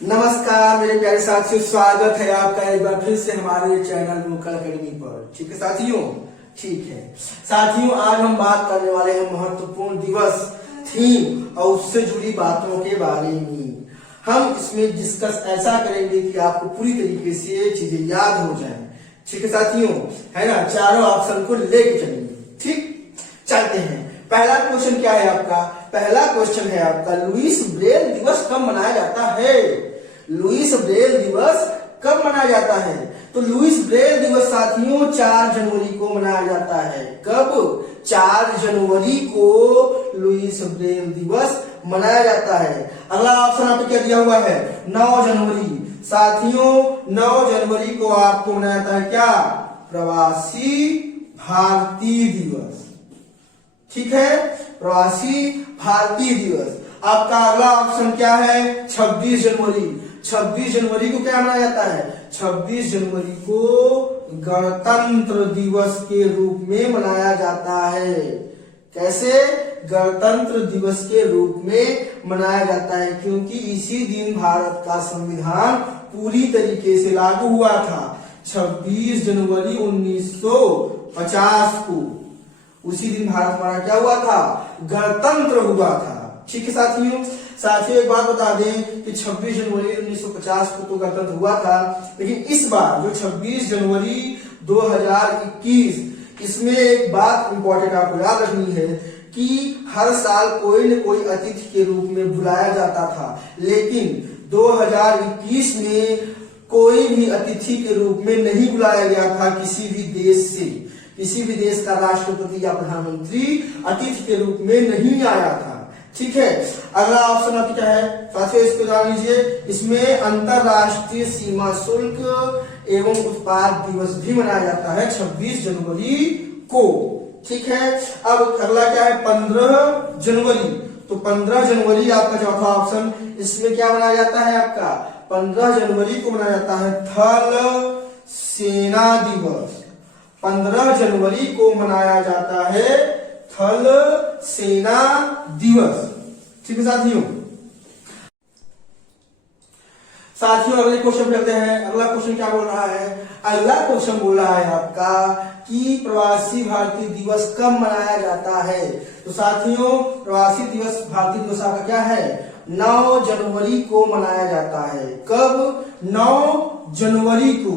नमस्कार मेरे प्यारे साथियों, स्वागत है आपका एक बार फिर से हमारे चैनल वोकल अकेडमी पर। ठीक है साथियों, ठीक है साथियों, आज हम बात करने वाले हैं महत्वपूर्ण दिवस, थीम और उससे जुड़ी बातों के बारे में। हम इसमें डिस्कस ऐसा करेंगे कि आपको पूरी तरीके से ये चीजें याद हो जाएं। ठीक है साथियों, है ना, चारों ऑप्शन को लेके चलेंगे। ठीक, चलते हैं। पहला क्वेश्चन क्या है आपका? पहला क्वेश्चन है आपका, लुईस ब्रेल दिवस कब मनाया जाता है? लुईस ब्रेल दिवस कब मनाया जाता है? तो लुईस ब्रेल दिवस साथियों 4 जनवरी को मनाया जाता है। कब? 4 जनवरी को लुईस ब्रेल दिवस मनाया जाता है। अगला ऑप्शन आपको क्या दिया हुआ है? 9 जनवरी। साथियों 9 जनवरी को आपको मनाया जाता है क्या? प्रवासी भारतीय दिवस। ठीक है, प्रवासी भारतीय दिवस। आपका अगला ऑप्शन क्या है? 26 जनवरी। 26 जनवरी को क्या मनाया जाता है? 26 जनवरी को गणतंत्र दिवस के रूप में मनाया जाता है। कैसे? गणतंत्र दिवस के रूप में मनाया जाता है, क्योंकि इसी दिन भारत का संविधान पूरी तरीके से लागू हुआ था। 26 जनवरी 1950 को उसी दिन भारत हमारा क्या हुआ था? गणतंत्र हुआ था। ठीक है साथियों, एक बात बता दें कि 26 जनवरी 1950 को तो गणतंत्र हुआ था, लेकिन इस बार जो 26 जनवरी 2021, इसमें एक बात इंपॉर्टेंट आपको याद रखनी है कि हर साल कोई न कोई अतिथि के रूप में बुलाया जाता था, लेकिन 2021 में कोई भी अतिथि के रूप में नहीं बुलाया गया था किसी भी देश से। किसी भी देश का राष्ट्रपति या प्रधानमंत्री अतिथि के रूप में नहीं आया था। ठीक है, अगला ऑप्शन आपका क्या है साथियों? इसको जान लीजिए। इसमें अंतरराष्ट्रीय सीमा शुल्क एवं उत्पाद दिवस भी मनाया जाता है 26 जनवरी को। ठीक है, अब अगला क्या है? 15 जनवरी। तो 15 जनवरी आपका चौथा ऑप्शन, इसमें क्या मनाया जाता है आपका? 15 जनवरी को मनाया जाता है थल सेना दिवस। 15 जनवरी को मनाया जाता है थल सेना दिवस। ठीक है साथियों, अगले क्वेश्चन पे चलते हैं। अगला क्वेश्चन क्या बोल रहा है? अगला क्वेश्चन बोल रहा है आपका कि प्रवासी भारतीय दिवस कब मनाया जाता है? तो साथियों प्रवासी दिवस भारतीय दिवस आपका क्या है? 9 जनवरी को मनाया जाता है। कब? 9 जनवरी को।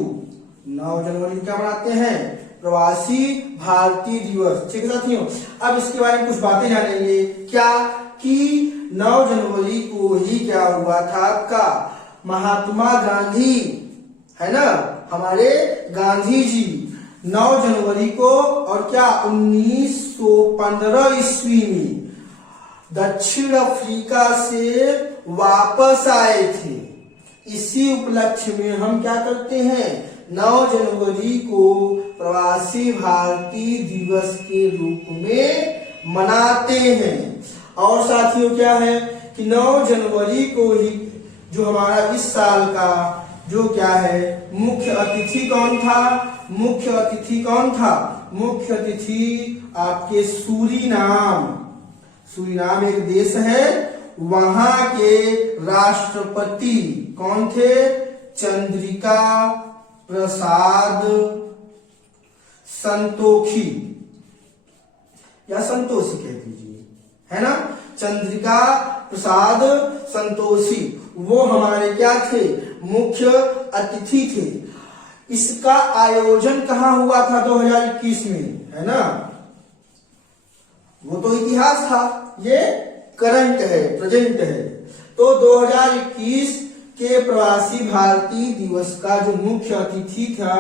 9 जनवरी को क्या मनाते हैं? प्रवासी भारतीय दिवस। ठीक है साथियों, अब इसके बारे में कुछ बातें जानेंगे। क्या कि 9 जनवरी को ही क्या हुआ था आपका? महात्मा गांधी, है ना, हमारे गांधी जी 9 जनवरी को और क्या 1915 ईस्वी में दक्षिण अफ्रीका से वापस आए थे। इसी उपलक्ष्य में हम क्या करते हैं? 9 जनवरी को प्रवासी भारतीय दिवस के रूप में मनाते हैं। और साथियों क्या है कि 9 जनवरी को ही जो हमारा इस साल का जो क्या है मुख्य अतिथि कौन था? मुख्य अतिथि कौन था? मुख्य अतिथि आपके सूरीनाम। सूरीनाम एक देश है, वहां के राष्ट्रपति कौन थे? चंद्रिका प्रसाद संतोखी या संतोषी कह दीजिए, है ना, चंद्रिका प्रसाद संतोषी, वो हमारे क्या थे? मुख्य अतिथि थे। इसका आयोजन कहाँ हुआ था? 2021 में, है ना। वो तो इतिहास था, ये करंट है, प्रेजेंट है। तो 2021 के प्रवासी भारतीय दिवस का जो मुख्य अतिथि था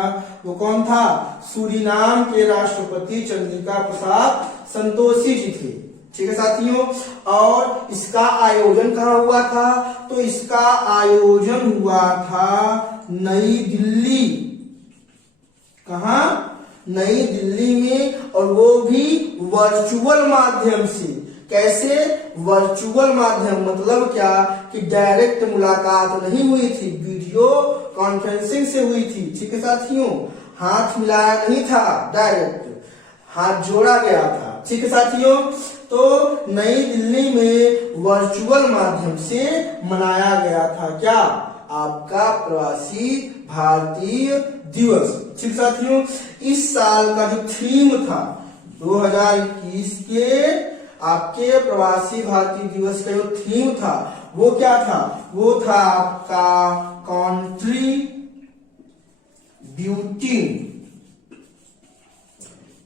वो कौन था? सूरीनाम के राष्ट्रपति चंद्रिका प्रसाद संतोषी जी थे। ठीक है साथियों, और इसका आयोजन कहाँ हुआ था? तो इसका आयोजन हुआ था नई दिल्ली। कहाँ? नई दिल्ली में, और वो भी वर्चुअल माध्यम से। कैसे? वर्चुअल माध्यम मतलब क्या कि डायरेक्ट मुलाकात नहीं हुई थी, वीडियो कॉन्फ्रेंसिंग से हुई थी। ठीक है साथियों, हाथ मिलाया नहीं था, डायरेक्ट हाथ जोड़ा गया था। ठीक है साथियों, तो तो नई दिल्ली में वर्चुअल माध्यम से मनाया गया था क्या? आपका प्रवासी भारतीय दिवस। ठीक साथियों, इस साल का जो थीम था 2021 के आपके प्रवासी भारतीय दिवस का जो थीम था वो क्या था? वो था आपका कंट्रीब्यूटिंग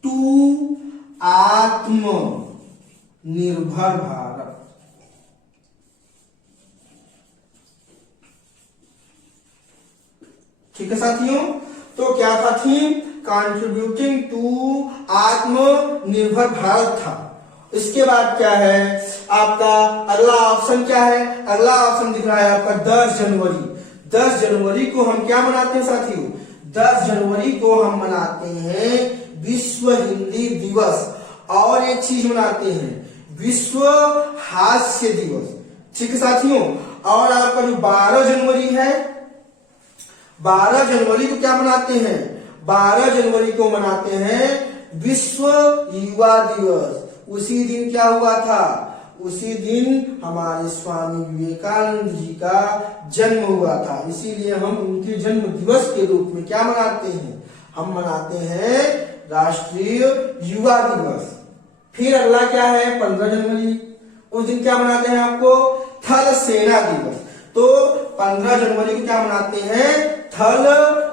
टू आत्मनिर्भर भारत। ठीक है साथियों, तो क्या था थीम? कंट्रीब्यूटिंग टू आत्मनिर्भर भारत था। इसके बाद क्या है आपका अगला ऑप्शन? क्या है अगला ऑप्शन? दिख रहा है आपका 10 जनवरी। 10 जनवरी को हम क्या मनाते हैं साथियों? 10 जनवरी को हम मनाते हैं विश्व हिंदी दिवस, और एक चीज मनाते हैं विश्व हास्य दिवस। ठीक है साथियों, और आपका जो 12 जनवरी है, 12 जनवरी को क्या मनाते हैं? 12 जनवरी को मनाते हैं विश्व युवा दिवस। उसी दिन क्या हुआ था? उसी दिन हमारे स्वामी विवेकानंद जी का जन्म हुआ था, इसीलिए हम उनके जन्म दिवस के रूप में क्या मनाते हैं? हम मनाते हैं राष्ट्रीय युवा दिवस। फिर अगला क्या है 15 जनवरी। उस दिन क्या मनाते हैं आपको? थल सेना दिवस। तो 15 जनवरी को क्या मनाते हैं? थल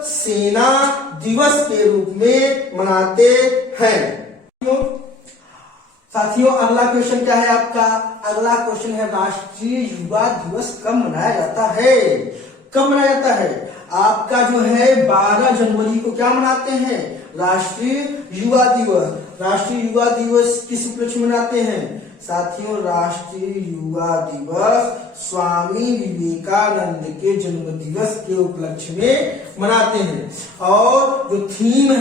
सेना दिवस के रूप में मनाते हैं। साथियों, अगला क्वेश्चन क्या है आपका? अगला क्वेश्चन है राष्ट्रीय युवा दिवस कब मनाया जाता है? कब मनाया जाता है? आपका जो है 12 जनवरी को क्या मनाते हैं? राष्ट्रीय युवा दिवस। राष्ट्रीय युवा दिवस किस उपलक्ष्य में मनाते हैं साथियों? राष्ट्रीय युवा दिवस स्वामी विवेकानंद के जन्म दिवस के उपलक्ष्य में मनाते हैं। और जो थीम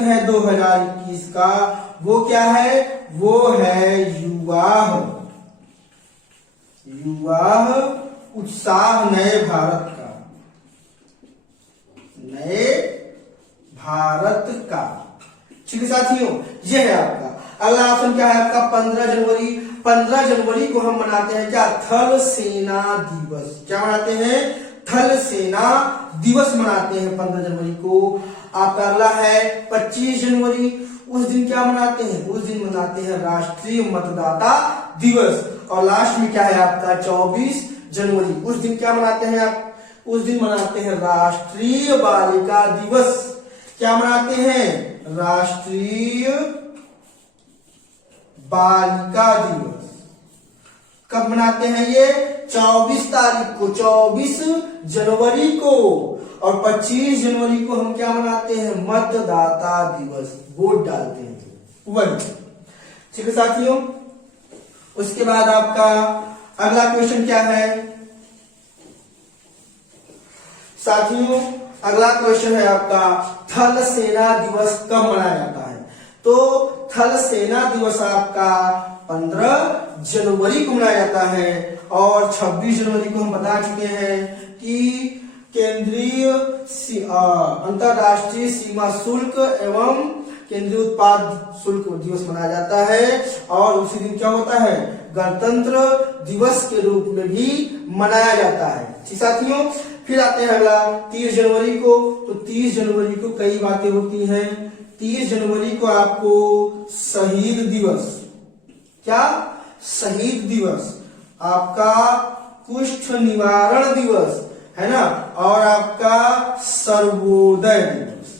है 2021 का वो क्या है? वो है युवा उत्साह नए भारत का। नए भारत का। ठीक है साथियों, ये है आपका अगला ऑप्शन। क्या है आपका? 15 जनवरी। 15 जनवरी को हम मनाते हैं क्या? थल सेना दिवस। क्या मनाते हैं? थल सेना दिवस मनाते हैं 15 जनवरी को। आपका अगला है 25 जनवरी। उस दिन क्या मनाते हैं? उस दिन मनाते हैं राष्ट्रीय मतदाता दिवस। और लास्ट में क्या है आपका 24 जनवरी। उस दिन क्या मनाते हैं आप? उस दिन मनाते हैं राष्ट्रीय बालिका दिवस। क्या मनाते हैं? राष्ट्रीय बालिका दिवस। कब मनाते हैं ये? 24 तारीख को, 24 जनवरी को। और 25 जनवरी को हम क्या मनाते हैं? मतदाता दिवस। वोट डालते हैं वही। ठीक है साथियों, उसके बाद आपका अगला क्वेश्चन क्या है साथियों? अगला क्वेश्चन है आपका थल सेना दिवस कब मनाया जाता है? तो थल सेना दिवस आपका 15 जनवरी को मनाया जाता है। और 26 जनवरी को हम बता चुके हैं कि केंद्रीय अंतरराष्ट्रीय सीमा शुल्क एवं केंद्रीय उत्पाद शुल्क दिवस मनाया जाता है। और उसी दिन क्या होता है? गणतंत्र दिवस के रूप में भी मनाया जाता है। ठीक साथियों, फिर आते हैं अगला 30 जनवरी को। तो 30 जनवरी को कई बातें होती हैं। 30 जनवरी को आपको शहीद दिवस। क्या? शहीद दिवस। आपका कुष्ठ निवारण दिवस है ना, और आपका सर्वोदय दिवस।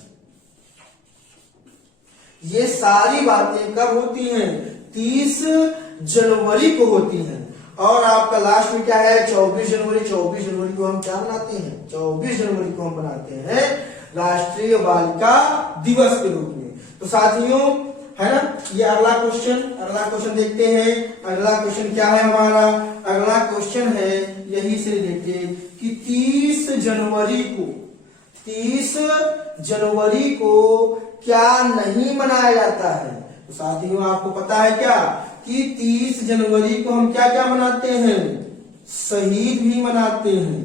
ये सारी बातें कब होती हैं? 30 जनवरी को होती हैं। और आपका लास्ट में क्या है? 24 जनवरी। 24 जनवरी को हम क्या मनाते हैं? 24 जनवरी को हम मनाते हैं राष्ट्रीय बालिका दिवस के रूप में। तो साथियों है ना, ये अगला क्वेश्चन देखते हैं। अगला क्वेश्चन क्या है हमारा? अगला क्वेश्चन है यही से रिलेटेड कि 30 जनवरी को क्या नहीं मनाया जाता है? तो साथियों आपको पता है क्या कि 30 जनवरी को हम क्या क्या मनाते हैं? शहीद भी मनाते हैं,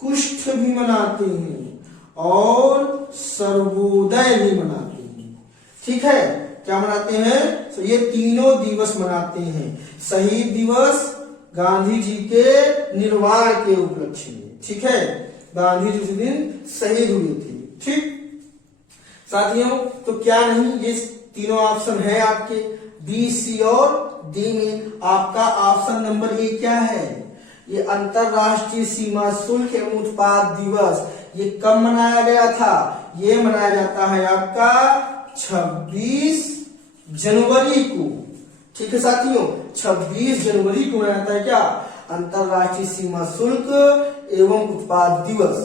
कुष्ठ भी मनाते हैं और सर्वोदय भी मनाते हैं। ठीक है, क्या मनाते हैं? तो ये तीनों दिवस मनाते हैं शहीद दिवस, गांधी जी के निर्वाण के उपलक्ष्य में। ठीक है, गांधी जी उस दिन शहीद हुए थे। ठीक साथियों, तो क्या नहीं, ये तीनों ऑप्शन है आपके बी, सी और डी में। आपका ऑप्शन नंबर ए क्या है? ये अंतरराष्ट्रीय सीमा शुल्क एवं उत्पाद दिवस ये कब मनाया गया था? ये मनाया जाता है आपका 26 जनवरी को। ठीक है साथियों, 26 जनवरी को मनाया जाता है क्या? अंतरराष्ट्रीय सीमा शुल्क एवं उत्पाद दिवस।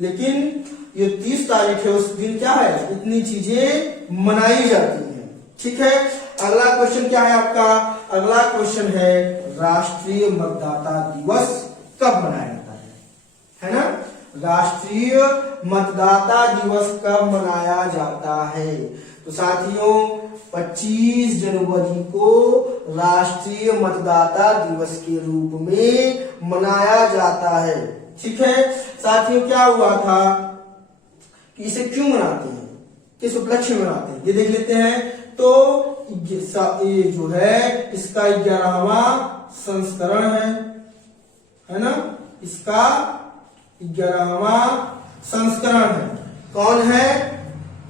लेकिन ये 30 तारीख है, उस दिन क्या है, इतनी चीजें मनाई जाती हैं। ठीक है, अगला क्वेश्चन क्या है आपका? अगला क्वेश्चन है राष्ट्रीय मतदाता दिवस कब मनाया जाता है ना? राष्ट्रीय मतदाता दिवस कब मनाया जाता है? तो साथियों 25 जनवरी को राष्ट्रीय मतदाता दिवस के रूप में मनाया जाता है। ठीक है साथियों, क्या हुआ था कि इसे क्यों मनाते हैं, किस उपलक्ष्य में मनाते हैं, ये देख लेते हैं। तो ये जो है इसका 11वां संस्करण है ना? इसका 11वां संस्करण है। कौन है?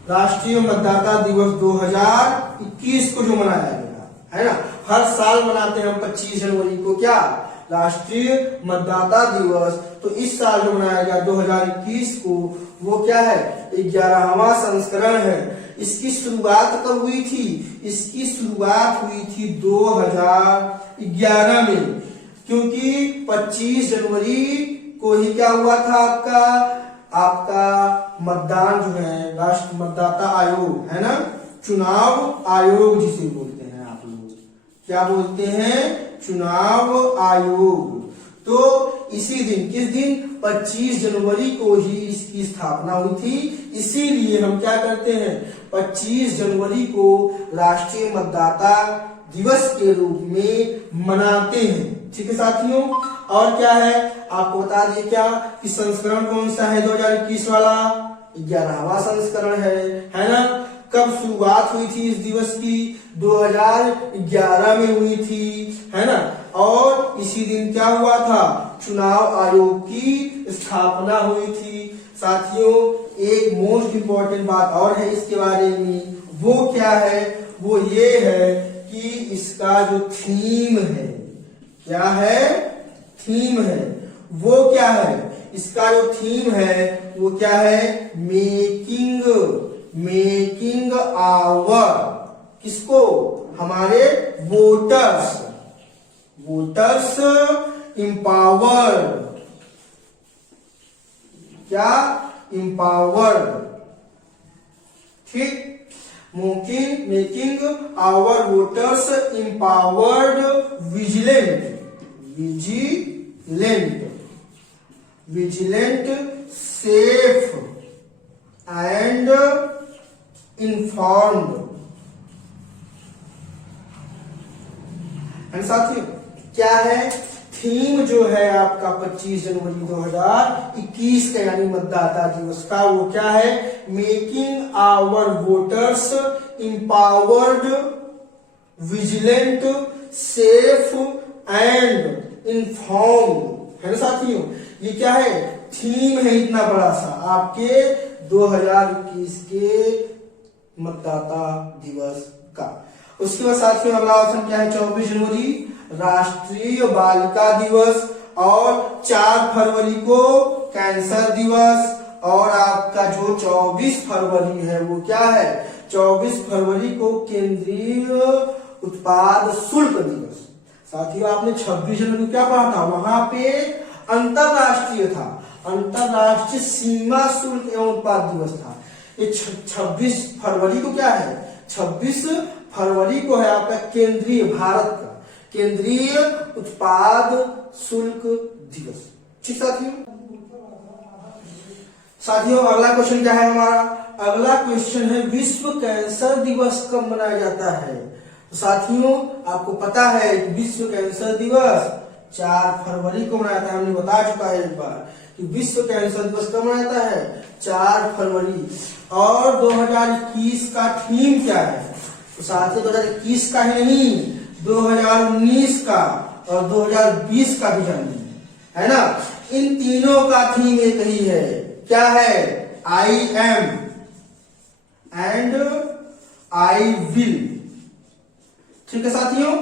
राष्ट्रीय मतदाता दिवस 2021 को जो मनाया गया है ना। हर साल मनाते हैं हम 25 जनवरी को क्या, राष्ट्रीय मतदाता दिवस। तो इस साल जो मनाया गया 2021 को, वो क्या है, 11वां संस्करण है। इसकी शुरुआत कब हुई थी? इसकी शुरुआत हुई थी 2011 में, क्योंकि 25 जनवरी को ही क्या हुआ था, आपका मतदान जो है, राष्ट्रीय मतदाता आयोग है ना, चुनाव आयोग जिसे बोलते हैं आप लोग, क्या बोलते हैं, चुनाव आयोग। तो इसी दिन, किस दिन, 25 जनवरी को ही इसकी स्थापना हुई थी। इसीलिए हम क्या करते हैं, 25 जनवरी को राष्ट्रीय मतदाता दिवस के रूप में मनाते हैं। ठीक है साथियों, और क्या है आपको बता दिए क्या कि संस्करण कौन सा है 2021 वाला, 11वां संस्करण है ना। कब शुरुआत हुई थी इस दिवस की? 2011 में हुई थी, है ना। और इसी दिन क्या हुआ था, चुनाव आयोग की स्थापना हुई थी। साथियों एक मोस्ट इंपॉर्टेंट बात और है इसके बारे में, वो क्या है, वो ये है कि इसका जो थीम है, क्या है, थीम है, वो क्या है, इसका जो थीम है वो क्या है, मेकिंग आवर, किसको, हमारे वोटर्स empowered, क्या, empowered। ठीक, making our voters empowered, vigilant, safe and informed। And साथियों क्या है, थीम जो है आपका 25 जनवरी 2021 का यानी मतदाता दिवस का, वो क्या है, making our voters empowered, vigilant, safe and informed, है ना साथियों। ये क्या है, थीम है इतना बड़ा सा आपके 2021 के मतदाता दिवस का। उसके बाद साथियों अगला ऑप्शन क्या है, 24 जनवरी राष्ट्रीय बालिका दिवस, और 4 फरवरी को कैंसर दिवस, और आपका जो 24 फरवरी है वो क्या है, 24 फरवरी को केंद्रीय उत्पाद शुल्क दिवस। साथियों आपने 26 जनवरी क्या पढ़ा था, वहां पे अंतरराष्ट्रीय था, अंतरराष्ट्रीय सीमा शुल्क एवं उत्पाद दिवस था। ये 26 फरवरी को क्या है, 26 फरवरी को है आपका केंद्रीय, भारत का केंद्रीय उत्पाद शुल्क दिवस। ठीक साथियों अगला क्वेश्चन क्या है हमारा, अगला क्वेश्चन है विश्व कैंसर दिवस कब मनाया जाता है। तो साथियों आपको पता है विश्व कैंसर दिवस 4 फरवरी को मनाया जाता है, हमने बता चुका है एक बार कि विश्व कैंसर दिवस कब मनाया जाता है, 4 फरवरी। और 2021 का थीम क्या है, तो साथियों 2021 का ही नहीं, 2019 का और 2020 का भी जन्मदिन है ना। इन तीनों का थीम एक ही है, क्या है? I am and I will. ठीक है साथियों,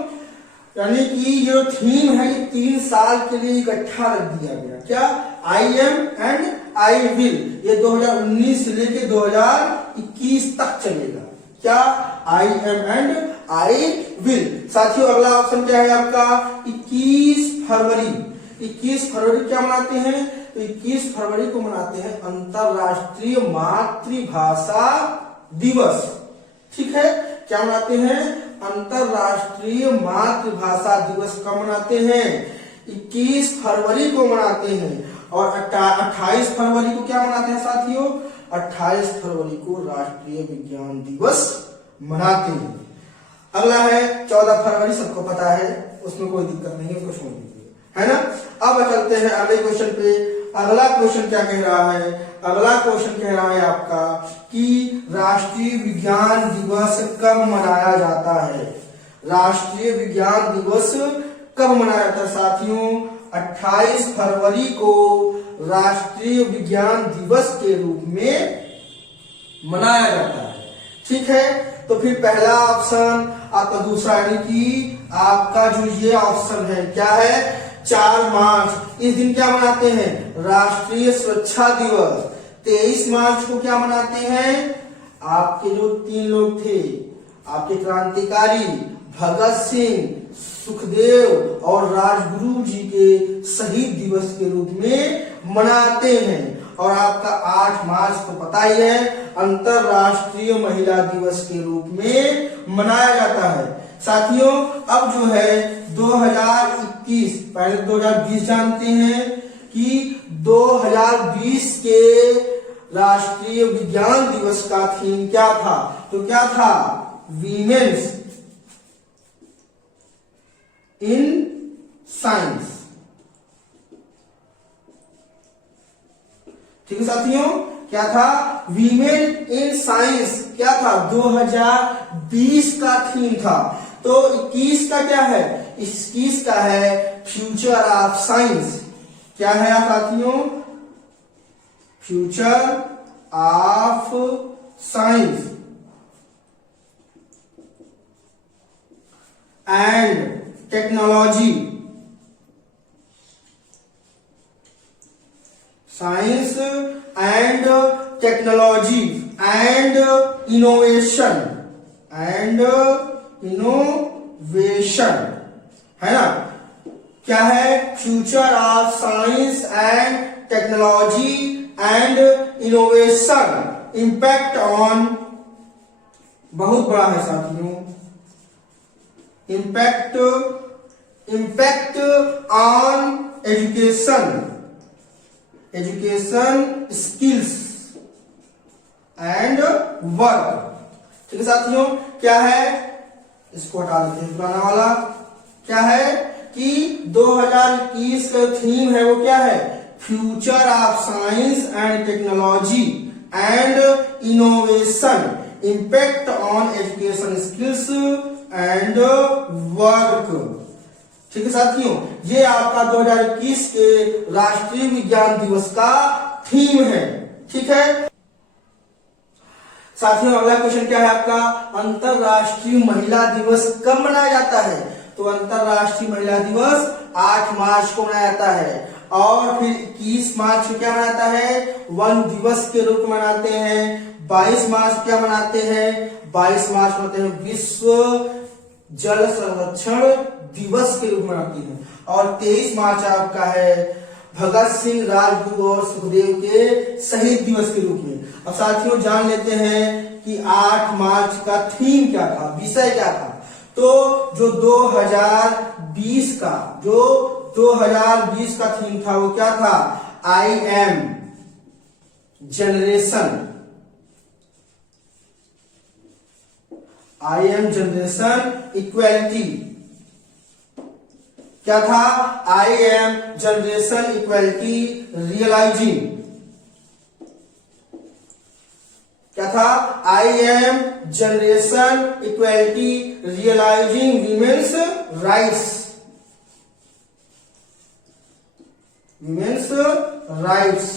यानी कि ये थीम है ये 3 साल के लिए इकट्ठा रख दिया गया। क्या? I am and I will, ये 2019 से लेके 2021 तक चलेगा। क्या? I am and I will. साथियों अगला ऑप्शन क्या है आपका? 21 फरवरी। 21 फरवरी क्या मनाते हैं? तो 21 फरवरी को मनाते हैं अंतरराष्ट्रीय मातृभाषा दिवस। ठीक है, क्या मनाते हैं? अंतरराष्ट्रीय मातृभाषा दिवस कब मनाते हैं? 21 फरवरी को मनाते हैं। और 28 फरवरी को क्या मनाते हैं साथियों? 28 फरवरी को राष्ट्रीय विज्ञान दिवस मनाते हैं। अगला है 14 फरवरी, सबको पता है, उसमें कोई दिक्कत नहीं है, उसको छोड़ दीजिए, है ना। अब चलते हैं अगले क्वेश्चन पे। अगला क्वेश्चन क्या कह रहा है? अगला क्वेश्चन कह रहा है आपका कि राष्ट्रीय विज्ञान दिवस कब मनाया जाता है? राष्ट्रीय विज्ञान दिवस कब मनाया जाता है साथियों? 28 फरवरी को राष्ट्रीय विज्ञान दिवस के रूप में मनाया जाता है। ठीक है, तो फिर पहला ऑप्शन आपका, दूसरा यानी कि आपका जो ये ऑप्शन है क्या है? 4 मार्च। इस दिन क्या मनाते हैं? राष्ट्रीय सुरक्षा दिवस। 23 मार्च को क्या मनाते हैं? आपके जो 3 लोग थे, आपके क्रांतिकारी भगत सिंह, सुखदेव और राजगुरु जी के शहीद दिवस के रूप में मनाते हैं। और आपका 8 मार्च को पता ही है, अंतरराष्ट्रीय महिला दिवस के रूप में मनाया जाता है। साथियों अब जो है 2021, पहले 2020 जानते हैं कि 2020 के राष्ट्रीय विज्ञान दिवस का थीम क्या था? तो क्या था? Women's in science. ठीक है साथियों, क्या था? वीमेन इन साइंस क्या था? 2020 का थीम था। तो 21 का क्या है? 21 का है फ्यूचर ऑफ साइंस। क्या है साथियों? Future of science and technology. Science and technology and innovation है ना। क्या है? Future of science and technology and innovation. Impact on, बहुत बड़ा है साथियों, impact on education skills and work. ठीक है साथियों, क्या है? इसको हटा देते हैं पुराना वाला। क्या है कि 2021 का थीम है वो क्या है? Future of science and technology and innovation, impact on education skills and work. ठीक है साथियों, ये आपका 2021 के राष्ट्रीय विज्ञान दिवस का थीम है। ठीक है साथियों, अगला क्वेश्चन क्या है आपका? अंतरराष्ट्रीय महिला दिवस कब मनाया जाता है? तो अंतरराष्ट्रीय महिला दिवस 8 मार्च को मनाया जाता है। और फिर 21 मार्च को क्या मनाता है? वन दिवस के रूप में मनाते हैं। 22 मार्च क्या मनाते हैं? 22 मार्च मनाते हैं विश्व जल संरक्षण दिवस के रूप में मनाती हैं। और 23 मार्च आपका है भगत सिंह, राजगुरु और सुखदेव के शहीद दिवस के रूप में। अब साथियों जान लेते हैं कि 8 मार्च का थीम क्या था, विषय क्या था। तो जो 2020 का थीम था वो क्या था? I am generation equality. क्या था? I am generation equality realising. क्या था? I am generation equality realising women's rights, women's rights.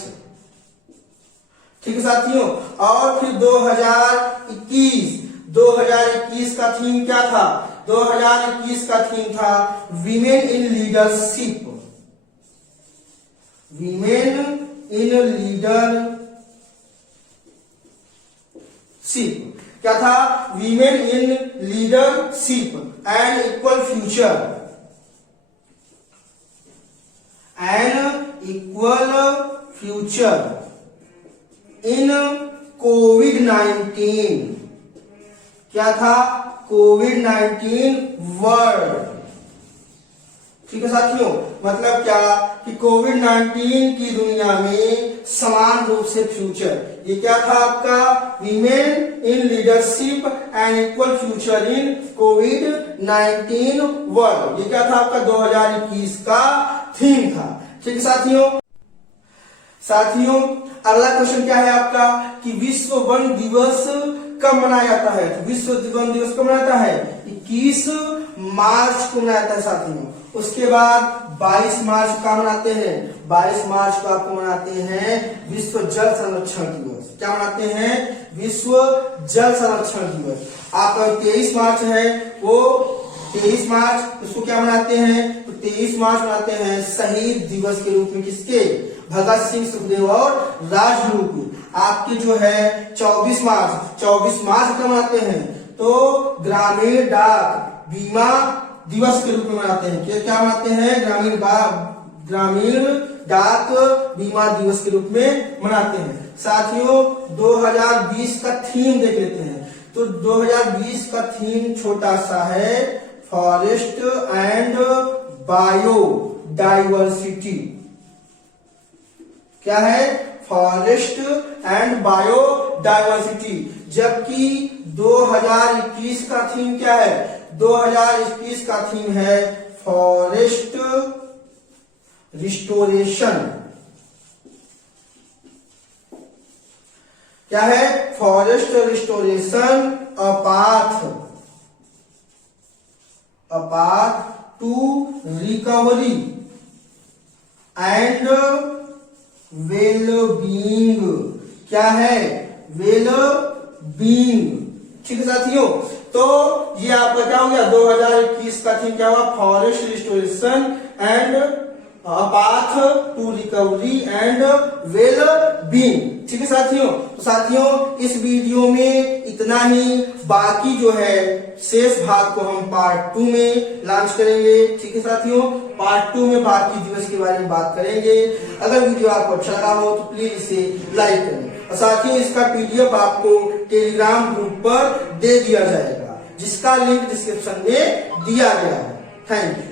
ठीक है साथियों। और फिर 2021 का थीम क्या था? 2021 का थीम था women in leadership, women in leadership. क्या था? Women in leadership and equal future, and equal future in कोविड-19। क्या था? कोविड-19 वर्ल्ड। ठीक है साथियों। मतलब क्या कि कोविड-19 की दुनिया में समान रूप से फ्यूचर, ये क्या था आपका? Women in leadership and equal future in covid world. ये क्या था आपका? 2021 का थीम था। ठीक है साथियों। साथियों अगला क्वेश्चन क्या है आपका कि विश्व वन दिवस कब मनाया जाता है? तो विश्व वन दिवस कब मनाता है? 21 मार्च को मनाया जाता है साथियों। उसके बाद 22 मार्च का मनाते हैं, 22 मार्च को आपको मनाते हैं विश्व जल संरक्षण दिवस। क्या मनाते हैं? विश्व जल संरक्षण दिवस। आपका 23 मार्च है, वो 23 मार्च उसको क्या मनाते हैं? तो 23 मार्च मनाते हैं शहीद दिवस के रूप में। किसके? भगत सिंह, सुखदेव और राजगुरु को। आपके जो है 24 मार्च का मनाते हैं तो ग्रामीण डाक बीमा दिवस के रूप में मनाते हैं। क्या मनाते हैं? ग्रामीण डाक बीमा दिवस के रूप में मनाते हैं। साथियों 2020 का थीम देख लेते हैं। तो 2020 का थीम छोटा सा है, फॉरेस्ट एंड बायोडाइवर्सिटी। क्या है? Forest and biodiversity. जबकि 2021 का थीम क्या है? 2021 का थीम है फॉरेस्ट रिस्टोरेशन। क्या है? Forest restoration a path to recovery and well being. क्या है? Well being. ठीक है साथियों। तो ये आपका क्या हो गया? 2021 का थीम क्या हुआ? Forest restoration and path to recovery and well being. ठीक है साथियों। तो साथियों इस वीडियो में इतना ही। बाकी जो है शेष भाग को हम पार्ट 2 में लॉन्च करेंगे। ठीक है साथियों। पार्ट 2 में बाकी दिवस के बारे में बात करेंगे। अगर वीडियो आपको अच्छा लगा हो तो प्लीज इसे लाइक करें। और साथियों इसका PDF आपको टेलीग्राम ग्रुप पर दे दिया जाएगा, जिसका लिंक डिस्क्रिप्शन में दिया गया है। Thank you.